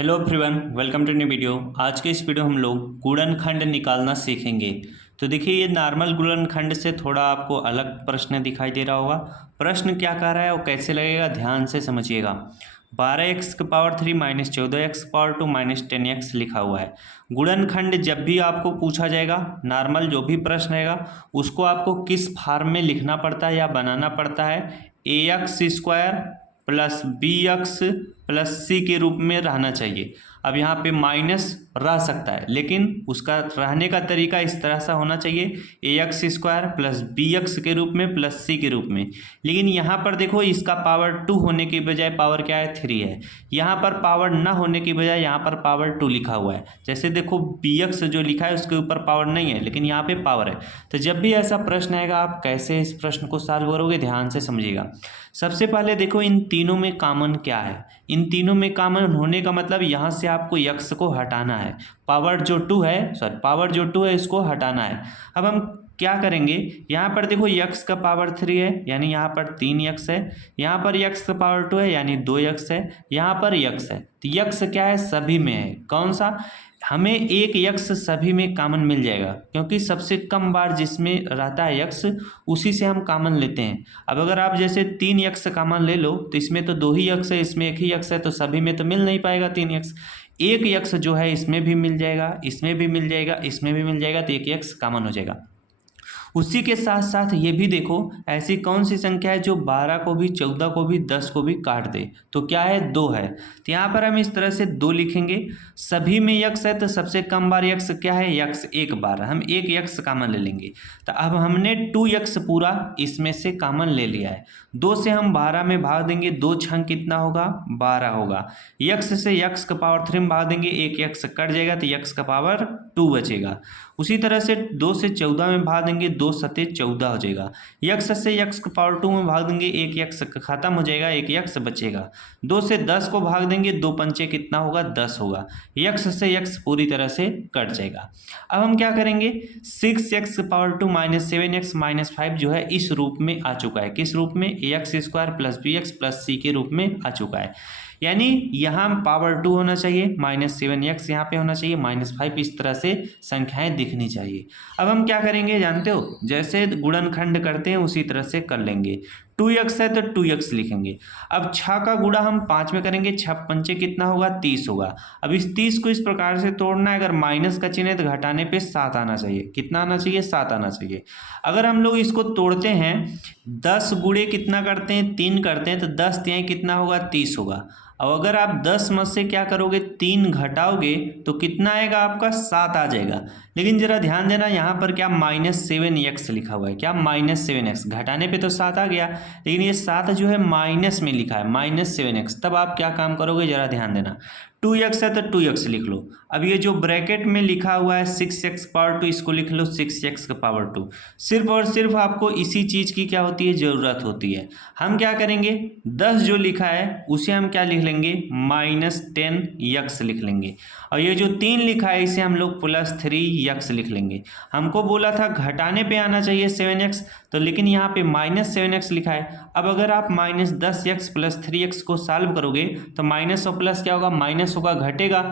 Hello everyone, welcome to new video. आज के इस वीडियो हम लोग गुणनखंड निकालना सीखेंगे। तो देखिए, ये नॉर्मल गुणनखंड से थोड़ा आपको अलग प्रश्न दिखाई दे रहा होगा। प्रश्न क्या कह रहा है और कैसे लगेगा, ध्यान से समझिएगा। 12x⁻³ - 14x⁻² - 10x लिखा हुआ है। गुणनखंड जब भी आपको पूछा जाएगा, नॉर्मल जो भी प्रश्न रहेगा, उसको आपको किस फॉर्म में लिखना पड़ता है या बनाना पड़ता है। ax² + bx + c के रूप में रहना चाहिए। अब यहाँ पे माइनस रह सकता है, लेकिन उसका रहने का तरीका इस तरह से होना चाहिए, ax² + bx के रूप में + c के रूप में। लेकिन यहाँ पर देखो, इसका पावर 2 होने की बजाय पावर क्या है, 3 है। यहाँ पर पावर ना होने की बजाय यहाँ पर पावर 2 लिखा हुआ है। जैसे देखो, bx जो लिखा है उसके ऊपर पावर नहीं है, लेकिन यहाँ पे पावर है। तो जब भी ऐसा प्रश्न आएगा, आप कैसे इस प्रश्न को सॉल्व करोगे, ध्यान से समझिएगा। सबसे पहले देखो, इन तीनों में कॉमन क्या है। इन तीनों में कॉमन होने का मतलब यहाँ से आपको x को हटाना है। पावर जो 2 है इसको हटाना है। अब हम क्या करेंगे, यहाँ पर देखो x का पावर 3 है, यानी यहाँ पर 3x है। यहाँ पर x का पावर 2 है, यानी 2x है। यहाँ पर x है, तो x क्या है, सभी में है। कौन सा, हमें एक x सभी में कॉमन मिल जाएगा, क्योंकि सबसे कम बार जिसमें रहता है x, उसी से हम कॉमन लेते हैं। अब अगर आप जैसे 3x कॉमन ले लो, तो इसमें तो 2 ही x है, इसमें 1 ही x है, तो सभी में तो मिल नहीं पाएगा 3x। एक x जो है इसमें भी मिल जाएगा, इसमें भी मिल जाएगा, इसमें भी मिल जाएगा, तो एक x कॉमन हो जाएगा। उसी के साथ साथ ये भी देखो, ऐसी कौन सी संख्या है जो 12 को भी, 14 को भी, 10 को भी काट दे, तो क्या है, 2 है। तो यहाँ पर हम इस तरह से 2 लिखेंगे। सभी में x है, तो सबसे कम बार x क्या है, x एक बार, हम एक x कॉमन ले लेंगे। तो अब हमने 2x पूरा इसमें से कॉमन ले लिया है। 2 से हम 12 में भाग देंगे, 2 छंग कितना होगा, 12 होगा। x से x का पावर 3 में भाग देंगे, एक x कट जाएगा, तो x का पावर 2 बचेगा। उसी तरह से 2 से 14 में भाग देंगे, 2 सते 14 हो जाएगा। x से x का पावर 2 में भाग देंगे, एक x खत्म हो जाएगा, एक x बचेगा। 2 से 10 को भाग देंगे, 2 पंचे कितना होगा, 10 होगा। x से x पूरी तरह से कट जाएगा। अब हम क्या करेंगे, 6x का पावर 2 - 7x - 5 जो है इस रूप में आ चुका है। किस रूप में, ax² + bx + c के रूप में आ चुका है। यानी यहाँ पावर 2 होना चाहिए, -7x यहाँ पे होना चाहिए, -5, इस तरह से संख्याएं दिखनी चाहिए। अब हम क्या करेंगे जानते हो, जैसे गुणनखंड करते हैं उसी तरह से कर लेंगे। 2x है तो 2x लिखेंगे। अब 6 का गुणा हम 5 में करेंगे, 6 पंचे कितना होगा, 30 होगा। अब इस 30 को इस प्रकार से तोड़ना है, अगर माइनस का चिन्ह है तो घटाने पे 7 आना चाहिए। कितना आना चाहिए, 7 आना चाहिए। अगर हम लोग इसको तोड़ते हैं, 10 गुणे कितना करते हैं, 3 करते हैं, तो 10 तिहाई कितना होगा, 30 होगा। अब अगर आप 10 में से क्या करोगे, 3 घटाओगे, तो कितना आएगा आपका, 7 आ जाएगा। लेकिन जरा ध्यान देना, यहाँ पर क्या -7x लिखा हुआ है, क्या -7x, घटाने पे तो 7 आ गया, लेकिन ये 7 जो है माइनस में लिखा है, -7x। तब आप क्या काम करोगे, जरा ध्यान देना। 2x है तो 2x लिख लो। अब ये जो ब्रैकेट में लिखा हुआ है 6x पावर 2, इसको लिख लो 6x का पावर 2। सिर्फ और सिर्फ आपको इसी चीज़ की क्या होती है, ज़रूरत होती है। हम क्या करेंगे, 10 जो लिखा है उसे हम क्या लिख लेंगे, -10x लिख लेंगे। और ये जो 3 लिखा है इसे हम लोग +3x लिख लेंगे। हमको बोला था घटाने पे आना चाहिए 7x, तो लेकिन यहाँ पे -7x लिखा है। अब अगर आप -10x + 3x को सॉल्व करोगे, तो माइनस और प्लस क्या होगा, माइनस होगा, घटेगा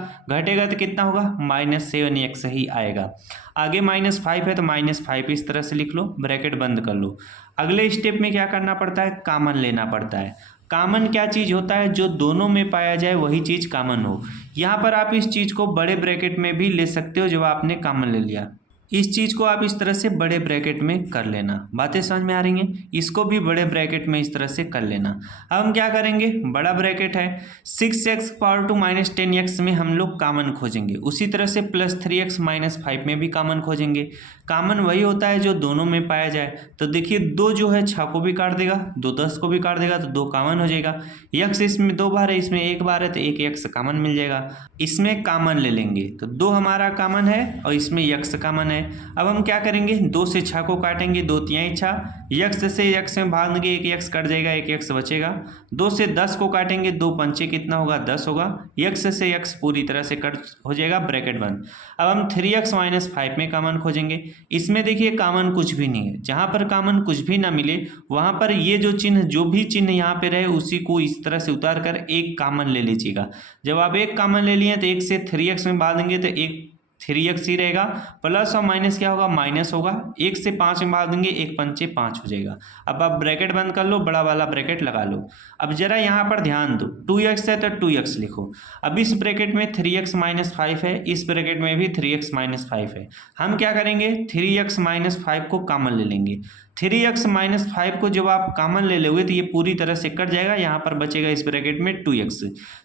तो कितना होगा, -7x ही आएगा। आगे -5 है तो -5 इस तरह से लिख लो, ब्रैकेट बंद कर लो। अगले स्टेप में क्या करना पड़ता है, कॉमन लेना पड़ता है। कॉमन क्या चीज़ होता है, जो दोनों में पाया जाए वही चीज़ कॉमन हो। यहाँ पर आप इस चीज़ को बड़े ब्रैकेट में भी ले सकते हो, जब आपने कॉमन ले लिया। इस चीज़ को आप इस तरह से बड़े ब्रैकेट में कर लेना। बातें समझ में आ रही हैं, इसको भी बड़े ब्रैकेट में इस तरह से कर लेना। अब हम क्या करेंगे, बड़ा ब्रैकेट है, 6x पावर 2 - 10x में हम लोग कॉमन खोजेंगे। उसी तरह से +3x - 5 में भी कॉमन खोजेंगे। कॉमन वही होता है जो दोनों में पाया जाए। तो देखिए, 2 जो है 6 को भी काट देगा, 2 10 को भी काट देगा, तो 2 कॉमन हो जाएगा। x इसमें 2 बार है, इसमें 1 बार है, तो एक x कॉमन मिल जाएगा। इसमें कॉमन ले लेंगे, तो 2 हमारा कॉमन है और इसमें x कॉमन है, है। अब हम क्या करेंगे, 2 से 6 को काटेंगे, 2 तिहाई 6, यक्स से यक्स में भाग देंगे, एक यक्स कट जाएगा, एक यक्स बचेगा। 2 से 10 को काटेंगे, 2 पंचे कितना होगा, 10 होगा। यक्स से यक्स पूरी तरह से कट हो जाएगा, ब्रैकेट बंद। अब हम 3x - 5 में कॉमन खोजेंगे। इसमें देखिए कॉमन कुछ भी नहीं है, जहाँ पर कॉमन कुछ भी ना मिले वहाँ पर ये जो चिन्ह, जो भी चिन्ह यहाँ पे रहे उसी को इस तरह से उतार कर एक कॉमन ले लीजिएगा। जब आप एक कॉमन ले लिए तो 1 से 3x में भाग देंगे तो एक 3x ही रहेगा, प्लस और माइनस क्या होगा, माइनस होगा। 1 से 5 में भाग देंगे, 1 पंचे 5 हो जाएगा। अब आप ब्रैकेट बंद कर लो, बड़ा वाला ब्रैकेट लगा लो। अब जरा यहाँ पर ध्यान दो, 2x है तो 2x लिखो। अब इस ब्रैकेट में 3x - 5 है, इस ब्रैकेट में भी 3x - 5 है। हम क्या करेंगे, 3x - 5 को कॉमन ले लेंगे। 3x - 5 को जब आप कॉमन ले लोगे तो ये पूरी तरह से कट जाएगा, यहाँ पर बचेगा इस ब्रैकेट में 2x।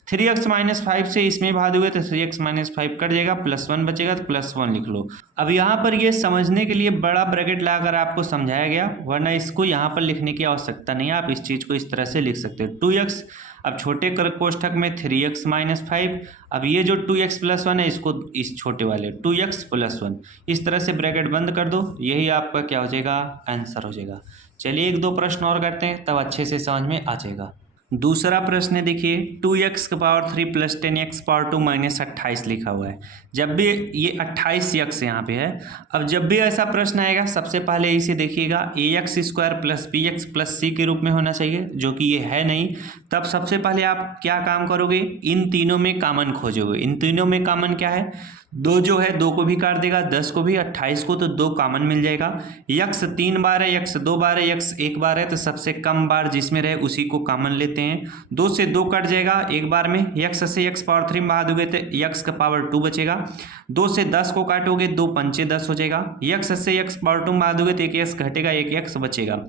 3x - 5 से इसमें भाग दोगे तो 3x - 5 कट जाएगा, +1 बचेगा तो +1 लिख लो। अब यहाँ पर ये समझने के लिए बड़ा ब्रैकेट लगाकर आपको समझाया गया, वरना इसको यहाँ पर लिखने की आवश्यकता नहीं है। आप इस चीज़ को इस तरह से लिख सकते हो, 2x, अब छोटे कोष्ठक में 3x - 5, अब ये जो 2x + 1 है इसको इस छोटे वाले 2x + 1 इस तरह से ब्रैकेट बंद कर दो, यही आपका क्या हो जाएगा, आंसर हो जाएगा। चलिए 1-2 प्रश्न और करते हैं, तब अच्छे से समझ में आ जाएगा। दूसरा प्रश्न है, देखिए 2x की पावर 3 + 10x पावर 2 - 28 लिखा हुआ है। जब भी ये 28x यहाँ पे है, अब जब भी ऐसा प्रश्न आएगा सबसे पहले इसे देखिएगा, ax² + bx + c के रूप में होना चाहिए, जो कि ये है नहीं। तब सबसे पहले आप क्या काम करोगे, इन तीनों में कॉमन खोजोगे। इन तीनों में कॉमन क्या है, 2 जो है 2 को भी काट देगा, 10 को भी, 28 को, तो 2 कॉमन मिल जाएगा। यक्स 3 बार है, यक्स 2 बार है, यक्स 1 बार है, तो सबसे कम बार जिसमें रहे उसी को कॉमन लेते हैं। 2 से 2 कट जाएगा एक बार में, यक्स से यक्स पावर 3 में भाग दोगे तो यक्स का पावर 2 बचेगा। 2 से 10 को काटोगे, 2 पंचे 10 हो जाएगा। यक्स से यक्स पावर 2 में भाग दोगे तो एक यक्स घटेगा, एक यक्स बचेगा।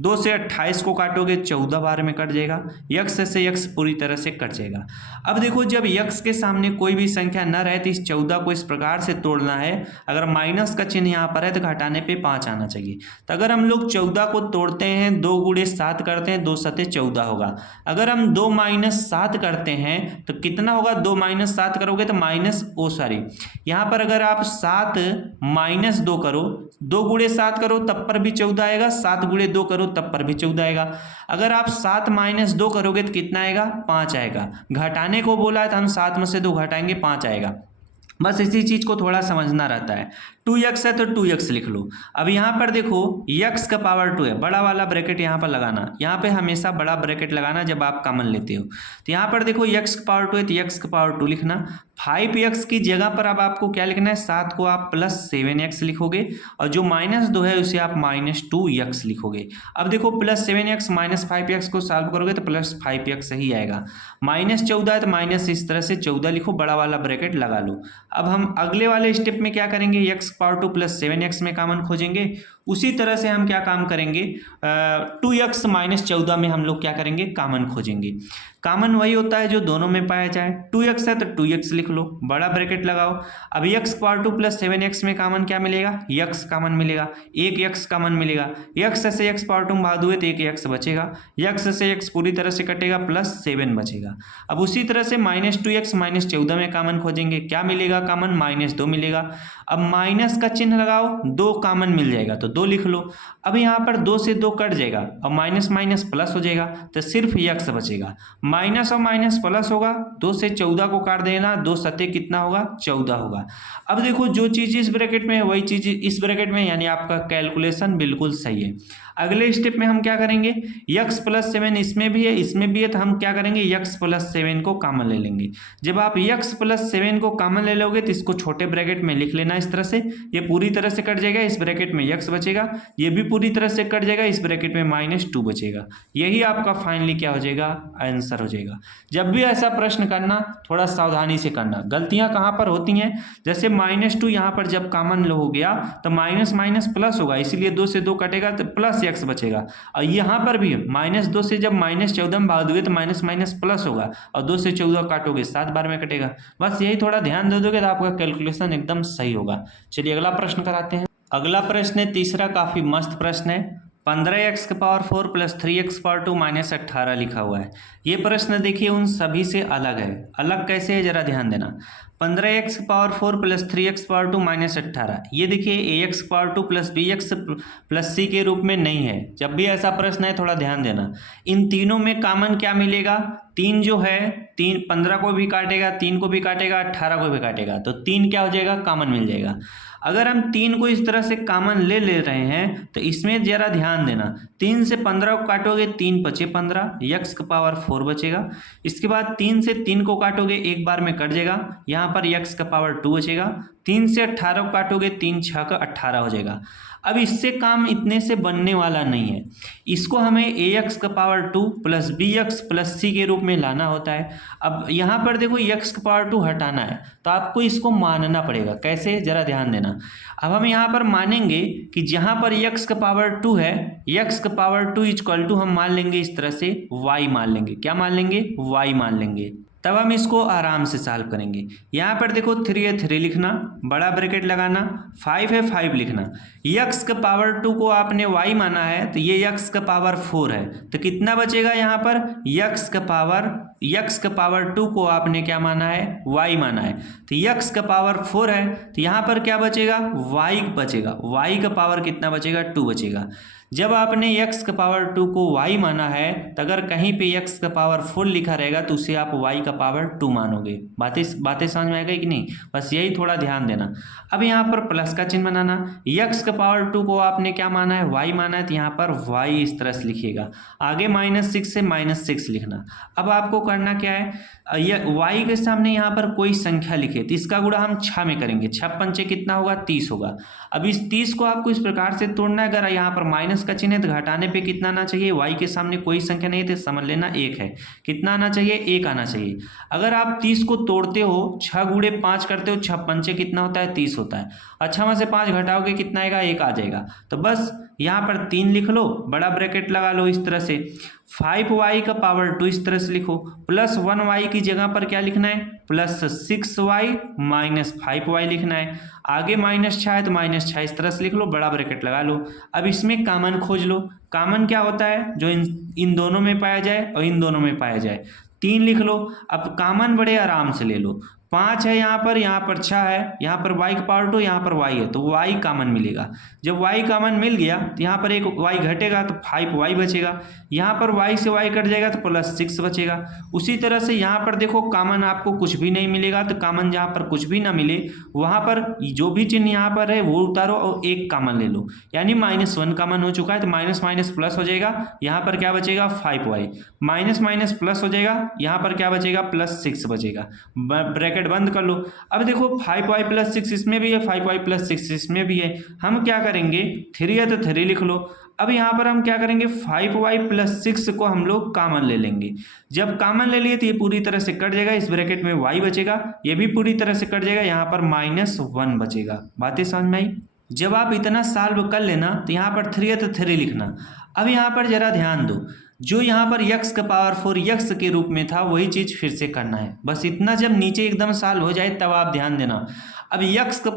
2 से 28 को काटोगे, 14 बार में कट जाएगा। यक्स से यक्स पूरी तरह से कट जाएगा। अब देखो, जब यक्स के सामने कोई भी संख्या न रहे तो इस 14 को इस प्रकार से तोड़ना है, अगर माइनस का चिन्ह यहाँ पर है तो घटाने पे 5 आना चाहिए। तो अगर हम लोग 14 को तोड़ते हैं, 2 × 7 करते हैं, 2 × 7 14 होगा। अगर हम 2 - 7 करते हैं तो कितना होगा, 2 - 7 करोगे तो यहाँ पर अगर आप 7 - 2 करो, 2 × 7 करो तब पर भी 14 आएगा, 7 × 2 करो तब पर भी 14 आएगा। अगर आप 7 - 2 करोगे तो कितना आएगा, 5 आएगा। घटाने को बोला है तो हम 7 में से 2 घटाएंगे, 5 आएगा। बस इसी चीज को थोड़ा समझना रहता है। 2x है तो 2x लिख लो। अब यहाँ पर देखो, x का पावर 2 है, बड़ा वाला ब्रैकेट यहाँ पर लगाना, यहाँ पे हमेशा बड़ा ब्रैकेट लगाना जब आप कॉमन लेते हो। तो यहाँ पर देखो x का पावर 2 है तो x का पावर 2 लिखना। 5x की जगह पर अब आपको क्या लिखना है, 7 को आप +7x लिखोगे, और जो -2 है उसे आप -2x लिखोगे। अब देखो +7x - 5x को सॉल्व करोगे तो +5x ही आएगा। -14 है तो माइनस इस तरह से 14 लिखो, बड़ा वाला ब्रैकेट लगा लो। अब हम अगले वाले स्टेप में क्या करेंगे, x पावर 2 + 7x में कॉमन खोजेंगे। उसी तरह से हम क्या काम करेंगे, 2x - 14 में हम लोग क्या करेंगे, कॉमन खोजेंगे। कॉमन वही होता है जो दोनों में पाया जाए। 2x है तो 2x लिख लो, बड़ा ब्रैकेट लगाओ। अब x पावर 2 + 7x में कॉमन क्या मिलेगा, x कॉमन मिलेगा, एक x कॉमन मिलेगा। x से x पावर 2 में भाग दोगे तो एक x बचेगा, x से x पूरी तरह से कटेगा, +7 बचेगा। अब उसी तरह से -2x - 14 में कॉमन खोजेंगे, क्या मिलेगा कॉमन, -2 मिलेगा। अब माइनस का चिन्ह लगाओ, 2 कॉमन मिल जाएगा तो 2 लिख लो। अब यहाँ पर 2 से 2 कट जाएगा और माइनस माइनस प्लस हो जाएगा, तो सिर्फ x बचेगा। माइनस और माइनस प्लस होगा, 2 से 14 को काट देना, 2 सते कितना होगा, 14 होगा। अब देखो, जो चीज़ इस ब्रैकेट में है वही चीज़ इस ब्रैकेट में, यानी आपका कैलकुलेशन बिल्कुल सही है। अगले स्टेप में हम क्या करेंगे, x + 7 इसमें भी है, इसमें भी है, तो हम क्या करेंगे, x + 7 को कॉमन ले लेंगे। जब आप x + 7 को कॉमन ले लोगे तो इसको छोटे ब्रैकेट में लिख लेना इस तरह से, ये पूरी तरह से कट जाएगा, इस ब्रैकेट में x बचेगा, ये भी पूरी तरह से कट जाएगा, इस ब्रैकेट में -2 बचेगा। यही आपका फाइनली क्या हो जाएगा, आंसर हो जाएगा। जब भी ऐसा प्रश्न करना थोड़ा सावधानी से करना। गलतियां कहाँ पर होती हैं, जैसे -2 यहाँ पर जब कॉमन हो गया तो माइनस माइनस प्लस होगा, इसीलिए 2 से 2 कटेगा तो प्लस x बचेगा। और यहाँ पर भी -2 से जब -14 में भाग दोगे तो माइनस माइनस प्लस होगा, और 2 से 14 काटोगे 7 बार में कटेगा। बस यही थोड़ा ध्यान दे दोगे तो आपका कैलकुलेशन एकदम सही होगा। चलिए अगला प्रश्न कराते हैं। अगला प्रश्न है तीसरा, काफी मस्त प्रश्न है। 15x⁴ प्लस 3x⁴ माइनस 18 लिखा हुआ है। ये प्रश्न देखिए उन सभी से अलग है। अलग कैसे है जरा ध्यान देना। 15x⁴ प्लस 3x⁴ माइनस 18 ये देखिए ax⁴ plus bx plus c के रूप में नहीं है। जब भी ऐसा प्रश्न है थोड़ा ध्यान देना। इन तीनों में कॉमन क्या मिलेगा? 3 जो है 15 को भी काटेगा, 3 को भी काटेगा, 18 को भी काटेगा, तो 3 क्या हो जाएगा? कॉमन मिल जाएगा। अगर हम 3 को इस तरह से कॉमन ले रहे हैं तो इसमें जरा ध्यान देना। 3 से 15 को काटोगे 3 बचे 15, x⁴ बचेगा। इसके बाद 3 से 3 को काटोगे एक बार में कट जाएगा, यहाँ पर x⁴ बचेगा। 3 से 18 को काटोगे 3 6 का 18 हो जाएगा। अब इससे काम इतने से बनने वाला नहीं है। इसको हमें ax⁴ plus bx plus c के रूप में लाना होता है। अब यहाँ पर देखो x⁴ हटाना है तो आपको इसको मानना पड़ेगा। कैसे जरा ध्यान देना। अब हम यहाँ पर मानेंगे कि जहाँ पर x⁴ है x⁴ इक्वल टू हम मान लेंगे इस तरह से y मान लेंगे। क्या मान लेंगे? y मान लेंगे। तब हम इसको आराम से सॉल्व करेंगे। यहाँ पर देखो 3 है 3 लिखना, बड़ा ब्रैकेट लगाना, 5 है 5 लिखना। x⁴ को आपने y माना है तो ये x⁴ है तो कितना बचेगा? यहाँ पर x⁴ को आपने क्या माना है? y माना है तो x⁴ है तो यहाँ पर क्या बचेगा? y बचेगा। y का पावर कितना बचेगा? 2 बचेगा। जब आपने x⁴ को y माना है तो अगर कहीं पे x⁴ लिखा रहेगा तो उसे आप y का पावर 2 मानोगे। बातें समझ में आएगा कि नहीं? बस यही थोड़ा ध्यान देना। अब यहाँ पर प्लस का चिन्ह बनाना। x⁴ को आपने क्या माना है? y माना है तो यहाँ पर y इस तरह से लिखिएगा। आगे -6 से -6 लिखना। अब आपको करना क्या है? y के सामने यहाँ पर कोई संख्या लिखे तो इसका गुणा हम 6 में करेंगे। 6 पंचे कितना होगा? 30 होगा। अब इस 30 को आपको इस प्रकार से तोड़ना है। अगर यहाँ पर माइनस का चिन्ह है तो घटाने पे कितना आना चाहिए? y के सामने कोई संख्या नहीं है तो समझ लेना 1 है। कितना आना चाहिए? 1 आना चाहिए। अगर आप 30 को तोड़ते हो, 6 गुणे 5 करते हो, 6 पंचे कितना होता है? 30 होता है। अच्छा में से 5 घटाओगे कितना आएगा? 1 आ जाएगा। तो बस यहाँ पर 3 लिख लो, बड़ा ब्रैकेट लगा लो इस तरह से। 5y का पावर 2 इस तरह से लिखो, प्लस 1y की जगह पर क्या लिखना है? प्लस 6y माइनस 5y लिखना है। आगे -6 है तो -6 इस तरह से लिख लो, बड़ा ब्रैकेट लगा लो। अब इसमें कॉमन खोज लो। कॉमन क्या होता है? जो इन दोनों में पाया जाए और इन दोनों में पाया जाए। 3 लिख लो। अब कॉमन बड़े आराम से ले लो। 5 है यहाँ पर 6 है, यहाँ पर y का पावर 2, यहाँ पर y है तो y कॉमन मिलेगा। जब y कॉमन मिल गया तो यहाँ पर एक y घटेगा तो 5y बचेगा। यहाँ पर y से y कट जाएगा तो +6 बचेगा। उसी तरह से यहाँ पर देखो कॉमन आपको कुछ भी नहीं मिलेगा तो कॉमन जहाँ पर कुछ भी ना मिले वहाँ पर जो भी चिन्ह यहाँ पर है वो उतारो और एक कॉमन ले लो। यानी -1 कॉमन हो चुका है तो माइनस माइनस प्लस हो जाएगा। यहाँ पर क्या बचेगा? 5y माइनस माइनस प्लस हो जाएगा। यहाँ पर क्या बचेगा? +6 बचेगा। ब्रैकेट बंद कर लो। अब देखो 5y + 6 इसमें भी है, 5y + 6 इसमें भी है। हम क्या करेंगे? 3 है तो 3 लिख लो। अब यहाँ पर हम क्या करेंगे? 5y + 6 को हम लोग कॉमन ले लेंगे। जब कॉमन ले लिए तो ये पूरी तरह से कट जाएगा, इस ब्रैकेट में y बचेगा, ये भी पूरी तरह से कट जाएगा, यहाँ पर -1 बचेगा। बातें समझ में आई? जब आप इतना सॉल्व कर लेना तो यहाँ पर 3 है तो 3 लिखना। अब यहाँ पर जरा ध्यान दो, जो यहाँ पर x⁴ x के रूप में था वही चीज़ फिर से करना है। बस इतना जब नीचे एकदम सॉल्व हो जाए तब आप ध्यान देना। अब x⁴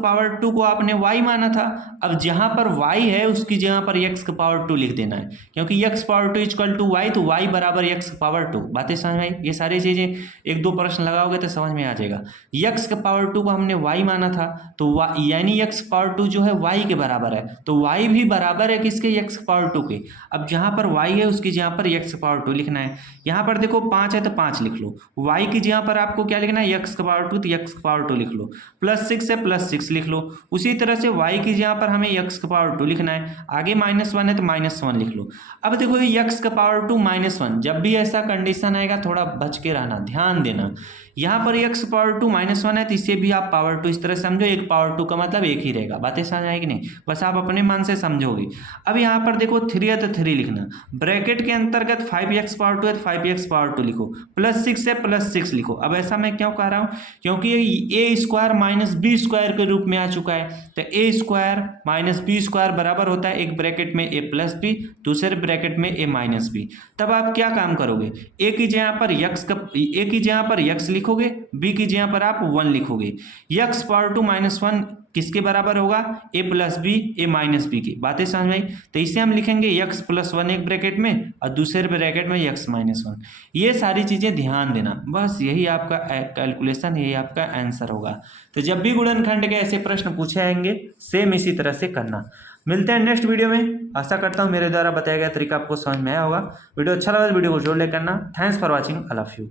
को आपने y माना था, अब जहाँ पर y है उसकी जगह पर x⁴ लिख देना है, क्योंकि x⁴ इक्वल टू y तो y बराबर x⁴। बातें समझ में आई? ये सारी चीज़ें 1-2 प्रश्न लगाओगे तो समझ में आ जाएगा। x⁴ को हमने y माना था तो यानी x⁴ जो है y के बराबर है, तो y भी बराबर है किसके? x⁴ के। अब जहाँ पर y है उसकी जगह पर x⁴ लिखना है। यहाँ पर देखो 5 है तो 5 लिख लो, y की जगह पर आपको क्या लिखना है? x⁴ तो x⁴ लिख लो, +6 से +6 लिख लो। उसी तरह से y की जगह पर हमें x⁴ लिखना है। आगे -1 है तो -1 लिख लो। अब देखो ये x⁴ -1, जब भी ऐसा कंडीशन आएगा थोड़ा बच के रहना, ध्यान देना। यहाँ पर x⁴ -1 है तो इसे भी आप पावर 2 इस तरह समझो, एक पावर 2 का मतलब एक ही रहेगा। बातें समझ आएगी नहीं? बस आप अपने मन से समझोगे। अब यहाँ पर देखो 3 है तो 3 लिखना, ब्रैकेट के अंतर्गत 5x⁴ है तो 5x⁴ लिखो, +6 है +6 लिखो। अब ऐसा मैं क्यों कह रहा हूँ? क्योंकि ये a² - b² के रूप में आ चुका है, तो a² - b² बराबर होता है एक ब्रैकेट में a + b, दूसरे ब्रैकेट में a - b। तब आप क्या काम करोगे? a की जगह पर x लिखो, लिखोगे, बी की जगह पर आप 1 लिखोगे। x पावर टू -1 किसके बराबर होगा, a plus B a minus B की। बातें समझ में आई? तो इसे हम लिखेंगे x प्लस 1 एक ब्रैकेट में और दूसरे ब्रैकेट में x माइनस 1। ये सारी चीजें ध्यान देना, बस यही आपका कैलकुलेशन, यही आपका आंसर होगा। तो जब भी गुणनखंड के ऐसे प्रश्न पूछे आएंगे सेम इसी तरह से करना। मिलते हैं नेक्स्ट वीडियो में। आशा करता हूँ मेरे द्वारा बताया गया तरीका आपको समझ में आया होगा। वीडियो अच्छा लगा तो वीडियो को जोड़ ले करना। Thanks for watching. I love you.